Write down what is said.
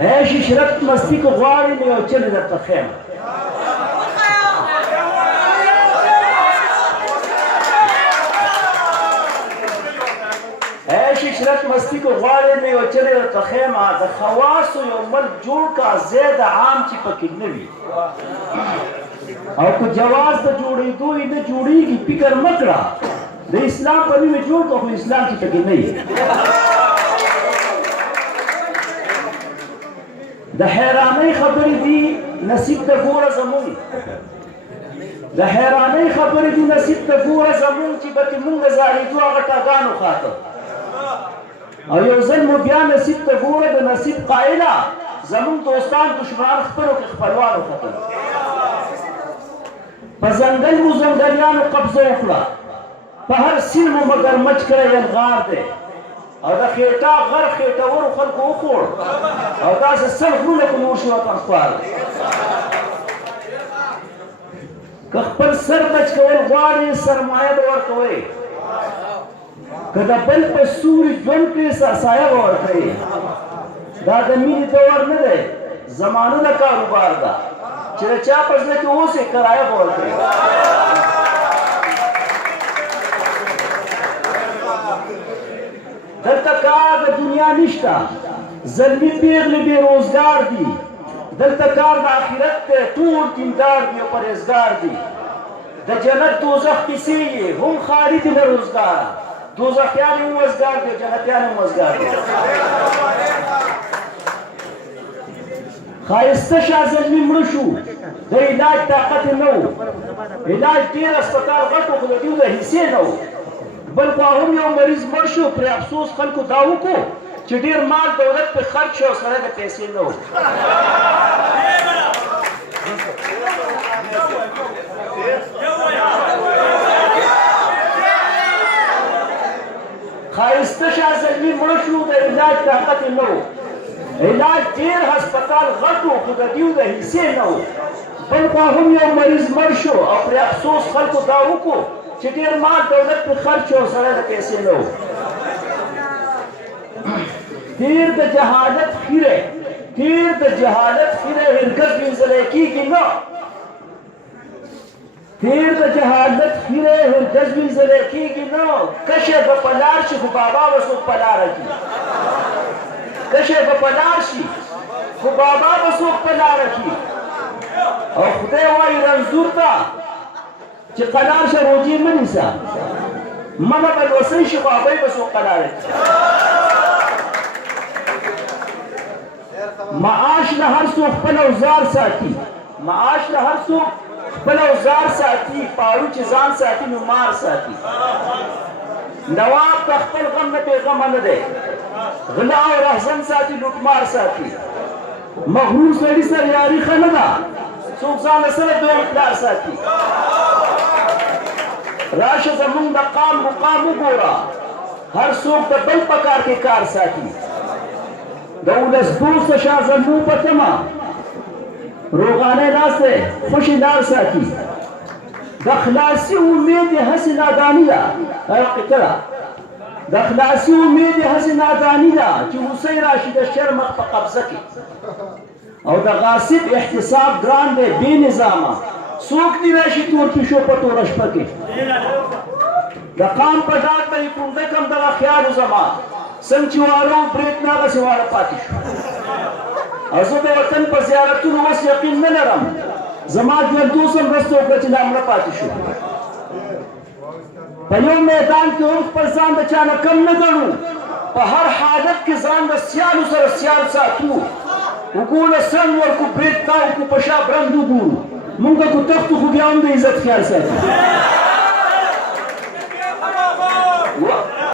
عيش شربت مستيك غواري نو یو چل درته خیم عيش شربت مستيك غواري نو یو چل درته خیم د خواصو یو ملک جوړ کا زید عام چې پکې نه وي او کو جواز د جوړېدو یې نه جوړېږي فکر مه کړه د اسلام په نوم یې جوړ کړه خو اسلام چې پکې نه وي د حیرانۍ خبرې دي نصیب ته ګوره زمونږ د حیرانۍ خبرې دي نصیب ته ګوره زمونږ چې به مونږ د زارېدو هغه ټاګانو خاطر او یو ځل مو بیا نصیب ته ګوره د نصیب قایله زمونږ دوستان دشمنان خپلو کې خپلوانو خاطر په ځنګل مو ځنګلیانو قبضه وکړه په هر سیل مو مګرمچ کړی یلغار دی او د خېټه غر خېټورو خلکو وخوړ او داسې سل غرونه په نور شي وطنخوار که خپل سر بچ کول غواړې سرمایه به ورکوئ که د بل په سوري ژوند کې سرسایه به ورکوئ دا د مینې دور نه دی زمانه د کاروبار ده چې د چا په زړه کې اوسې کرایه به ورکوئ دلته کار د دنیا نشته زلمي پیغلې بې روزګار دي دلته کار د آخرت دی ټول دیندار دي او پرهیزګار دي د جنت دوزخ کیسې یې هم خالي دي له روزګاره دوزخیان هم وزګار دي جنتیان هم وزګار دي ښایسته شاه زلمي مړه شو د علاج طاقت یې نه و علاج ډېر هسپتال غټ و خو د دوی د حصې نه و بل خوا هم یو مریض مړ شو پرې افسوس خلکو دا وکړو چې ډېر مال دولت پرې خرچ شو او سره د پیسې نه و ښایسته شاه زلمي مړه شو د علاج طاقت یې نه و علاج ډېر هسپتال غټ و خو د دوی د حصې نه و بل خوا هم یو مریض مړ شو او پرې افسوس خلکو دا وکړو چې ډېر مال دولت پرې خرچ او سره د پیسې نه و تیر د جهالت خیره هرګز وینځلی کېږي نه تیر د جهالت خیره هرګز وینځلی کېږي نه کشی به په لار شي خو بابا به څوک په لاره کي کشی به په لار شي خو بابا به څوک په لاره کي او خدای وایي رنځور ته چې قلار شه روجې مه نیسه منه به لوسی شي خو هغوی به څوک قلاره کي معاش له هر څوک خپل اوزار ساتي پاړو چې ځان ساتي نو مار ساتي نواب ته خپل غم نه بېغمه نه دی غلا او رهزن ساتي لوټمار ساتي مغرور سړي سره یاري ښه نه ده څوک ځان سره دویم پلار ساتي راشه زمونږ د قام مقام وګوره هر څوک د بل په کار کې کار ساتي د ولس دوسته شاه زلمو په تمه روغانۍ ناست دی خوشي لار ساتي د خلاصي امید یې هسې ناداني ده د خلاصي امید یې هسې ناداني ده چې هوسۍ راشي د شر مخ په قبضه کې او د غاصب احتساب ګران دی بې نظامه څوک دې راشي تور پیشو په توره شپه کې د قام په ډاګ به یې پونده کم دغه خیال زما څنګه چې واړه و برېت نه هغسې واړه پاتې شو او زه د وطن په زیارتونو اوس یقین نه لرم زما ژوندوس هم مرسته وکړه چې دا مړه پاتې شو په یو میدان کې هم خپل ځان د چا نه کم نه ګڼو په هر حالت کې ځان د سیالو سره سیال ساتو وګوله سنګ ورکو برېت تاو کړو په شا برند وګورو مونږ که تختو خو بیا هم د عزت خیال ساتو